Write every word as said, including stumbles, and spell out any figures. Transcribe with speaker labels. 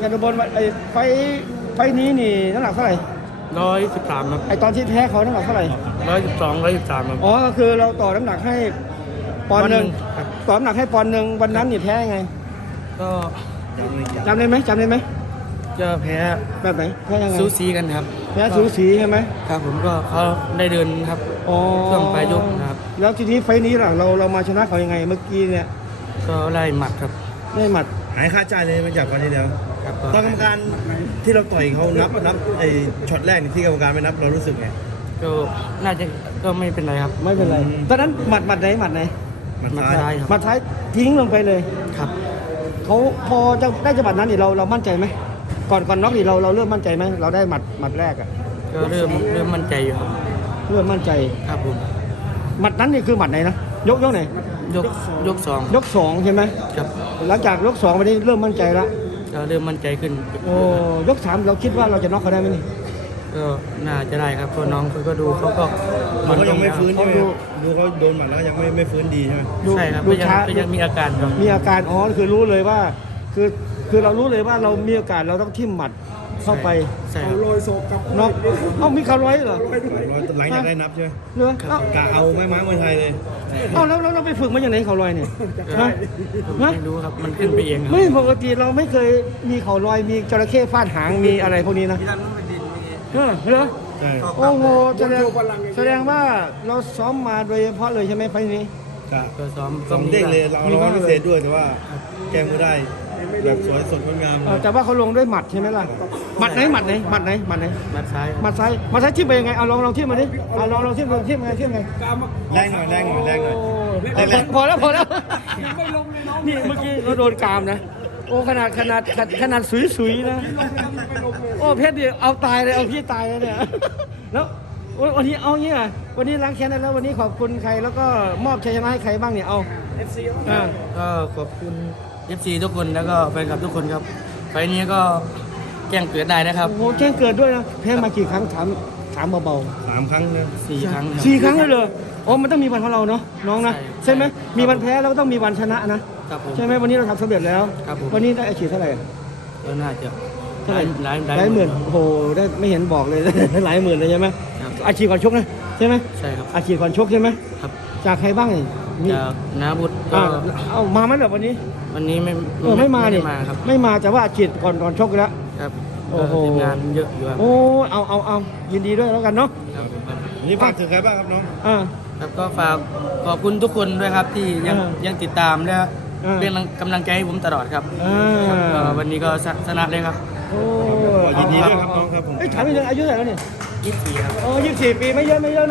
Speaker 1: จตุพลไอ้ไฟไฟนี้นี่น้ำหนักเท่าไหร่
Speaker 2: ร้อยสิบสามครับ
Speaker 1: ไอ้ตอนที่แพ้เขาน้ำหนักเท่าไหร่
Speaker 2: ร้อยสิบสองร้อยสิบสามครับ
Speaker 1: อ๋อก็คือเราต่อน้ำหนักให้ปอนด์หนึ่ง
Speaker 2: ครับ
Speaker 1: ต่อน้ำหนักให้ปอนด์หนึ่งวันนั้นนี่แพ้ยังไง
Speaker 2: ก็
Speaker 1: จำได้ไหมจำได้ไหม
Speaker 2: จะแพ้
Speaker 1: แบบไหนแพ้ยังไง
Speaker 2: ซูซีกันครับ
Speaker 1: แพ้สูสีใช่ไหม
Speaker 2: ครับผมก็เขาได้เดินครับ
Speaker 1: อ๋อ
Speaker 2: ช่วงปลายยกนะครับ
Speaker 1: แล้วทีนี้ไฟนี้ล่ะเราเรามาชนะเขายังไงเมื่อกี้เนี่ย
Speaker 2: ก็ไล่หมัดครับ
Speaker 1: ได้หมัด
Speaker 3: หายคาใจเลยมาจากวันนี้แล้ว
Speaker 2: ครับ
Speaker 3: ตอนกรรมการที่เราต่อยเขานับนับไอ้ช็อตแรกนี่ที่กรรมการไม่นับเรารู้สึกไง
Speaker 2: ก็น่าจะก็ไม่เป็นไรครับ
Speaker 1: ไม่เป็นไร
Speaker 3: อืม
Speaker 1: ตอนนั้นหมัดหมัดไหนหมัดไหน
Speaker 3: มัน
Speaker 2: หมัด
Speaker 3: ซ้าย
Speaker 2: ซ้ายครับ
Speaker 1: หมัดท้ายทิ้งลงไปเลย
Speaker 2: ครับ
Speaker 1: เขาพอจะได้จังหวัดนั้นนี่เราเรามั่นใจไหมก่อนก่อนน็อกนี่เราเราเริ่มมั่นใจไหมเราได้หมัดหมัดแรกอะ
Speaker 2: ก็เริ่มเริ่มมั่นใจอยู่ครับ
Speaker 1: เริ่มมั่นใจ
Speaker 2: ครับผม
Speaker 1: หมัดนั้นนี่คือหมัดไหนนะยกยกไหน
Speaker 2: ยกยกสอง
Speaker 1: ยกสองใช่ไหม
Speaker 2: ครับ
Speaker 1: หลังจากยกสองไปนี้เริ่มมั่นใจแล้ว
Speaker 2: ก็เริ่มมั่นใจขึ้น
Speaker 1: โอ้ยกสามเราคิดว่าเราจะน็อกเขาได้ไหมนี่
Speaker 2: ก็น่าจะได้ครับเพราะน้องเขาก็ดูเขาก็
Speaker 3: เขาก็ยังไม่ฟื้นใช่ไหม
Speaker 1: เขาดู
Speaker 3: ดูเขาโดนหมัดแล้วยังไม่ไม่ฟื้นดีใช่ไหม
Speaker 1: ดู
Speaker 2: ใช่ครับ
Speaker 1: ดู
Speaker 2: ก็ยัง
Speaker 1: ช้า
Speaker 2: ก็ยังมีอาการครับ
Speaker 1: มีอาการอ๋อคือรู้เลยว่า คือคือเรารู้เลยว่าเรามีโอกาสเราต้องทิ่มหมัดเข้าไป
Speaker 2: ใช่ครับ
Speaker 1: น็อกเอ้ามีคาร์ร้อยเหรอ
Speaker 3: หลังจากได้นับใช่ไหม
Speaker 1: เหรอเอ้าก
Speaker 3: ะเอาไม้ไม้มวยไทยเลย
Speaker 1: เอ้าแล้วแล้วเราไปฝึกมาอย่างไหนคาร์ร้อยเนี่ย
Speaker 2: ก็
Speaker 1: ฮะ ฮะ
Speaker 2: ไม่รู้ครับมันขึ้นไปเองครับ
Speaker 1: ไม่ปกติเราไม่เคยมีเขาลอยมีจระเข้ฟาดหางมีอะไรพวกนี้นะเออเหรอ
Speaker 3: ใช่
Speaker 1: โอ้โหแสดงแสดงว่าเราซ้อมมาโดยเฉพาะเลยใช่ไหมไฟล์นี้
Speaker 3: กะ
Speaker 2: ก็ซ้อม
Speaker 3: สองเด้งเลยเราเราว่าพิเศษด้วยแต่ว่าแกงไม่ได้แบบสวยสดงดงาม
Speaker 1: เออแต่ว่าเขาลงด้วยหมัดใช่ไหมล่ะหมัดไหนหมัดไหนหมัดไหนหมัดไหน
Speaker 2: มัดซ้าย
Speaker 1: หมัดซ้ายหมัดซ้ายทิ่มไปยังไงเอาลองลองทิ่มมาดิเอาลองลองทิ่มลองทิ่มไงทิ่มไง
Speaker 3: แรงหน่อยแรงหน่อยแรงหน่อย
Speaker 1: โอ้
Speaker 3: แรงแรง
Speaker 1: พอแล้วพอแล้วนี่เมื่อกี้เราโดนกามนะโอ้ขนาดขนาดขนาดขนาดสุยๆนะโอ้เพชรดิเอาตายเลยเอาพี่ตายเลยเนี่ยแล้วโอ้ยวันนี้เอาเงี้ยวันนี้ล้างแค้นได้แล้ววันนี้ขอบคุณใครแล้วก็มอบชัยชนะให้ใครบ้างเนี่ยเอาอ่า
Speaker 2: ก็ขอบคุณ เอฟ ซี ทุกคนแล้วก็แฟนคลับทุกคนครับไฟล์นี้ก็แจ้งเกิดได้นะครับ
Speaker 1: โอ้โหแจ้งเกิดด้วยนะแพ้มากี่ครั้งถามถามเบา
Speaker 3: สามครั้งนะ
Speaker 2: สี่ครั้งครับ
Speaker 1: ๆสี่ครั้งเลยเหรอโอ้มันต้องมีวันของเราเนาะน้องนะ
Speaker 2: ใช่
Speaker 1: ใช่ไหม
Speaker 2: ใช่
Speaker 1: มีวันแพ้แล้วก็ต้องมีวันชนะนะครับ
Speaker 2: ผม
Speaker 1: ใช่ไหมวันนี้เราทำสำเร็จแล้ว
Speaker 2: ครับผม
Speaker 1: วันนี้ได้อาชีพเท่าไหร่
Speaker 2: ก็น่าจะ
Speaker 1: เท่าไหร่
Speaker 2: หลาย
Speaker 1: หลายหมื่นโอ้โหได้ไม่เห็นบอกเลย หลายหมื่นเลยใช่ไหม
Speaker 2: ครับ
Speaker 1: อาชีพก่อนชกนะใช่ไหม
Speaker 2: ใช่ครับ
Speaker 1: อาชีพก่อนชกใช่ไหม
Speaker 2: ครับ
Speaker 1: จากใครบ้างนี่มี
Speaker 2: จากนาบุตรก็
Speaker 1: อ่าเอามาไหมแบบวันนี้
Speaker 2: วันนี้ไม่
Speaker 1: เออไม่มา
Speaker 2: ด้
Speaker 1: นี่
Speaker 2: มาครับ
Speaker 1: ไม่มาแต่ว่าอาชีพก่อนก่อนชกแล้ว
Speaker 2: ครับ
Speaker 1: โอ้โห
Speaker 2: ก็ทีมงานเยอะอยู่ครับ
Speaker 1: โอ้เอาเอาเอายินดีด้วยแล้วกันเนาะ
Speaker 2: ครับครับ
Speaker 3: วันนี้ฝากถึงใครบ้างครับน้อง
Speaker 1: อ่า
Speaker 2: ครับก็ฝากขอบคุณทุกคนด้วยครับที่ยัง
Speaker 1: อ่ายั
Speaker 2: ยังติดตามและ
Speaker 1: อ่า
Speaker 2: เป็นกำลังใจให้ผมตลอดครับ
Speaker 1: อ่า
Speaker 2: ครับก็วันนี้ก็ชชนะเลยครับ
Speaker 1: โอ้
Speaker 3: ยินดีด้วยครับน้องครับผม
Speaker 1: เอ้ยถามอีกเรื่องอายุเท่าไหร่แล้วเนี่ย
Speaker 2: ยี่สิบสี่ครับ
Speaker 1: โอ้ยี่สิบสี่ปีไม่เยอะไม่เยอะ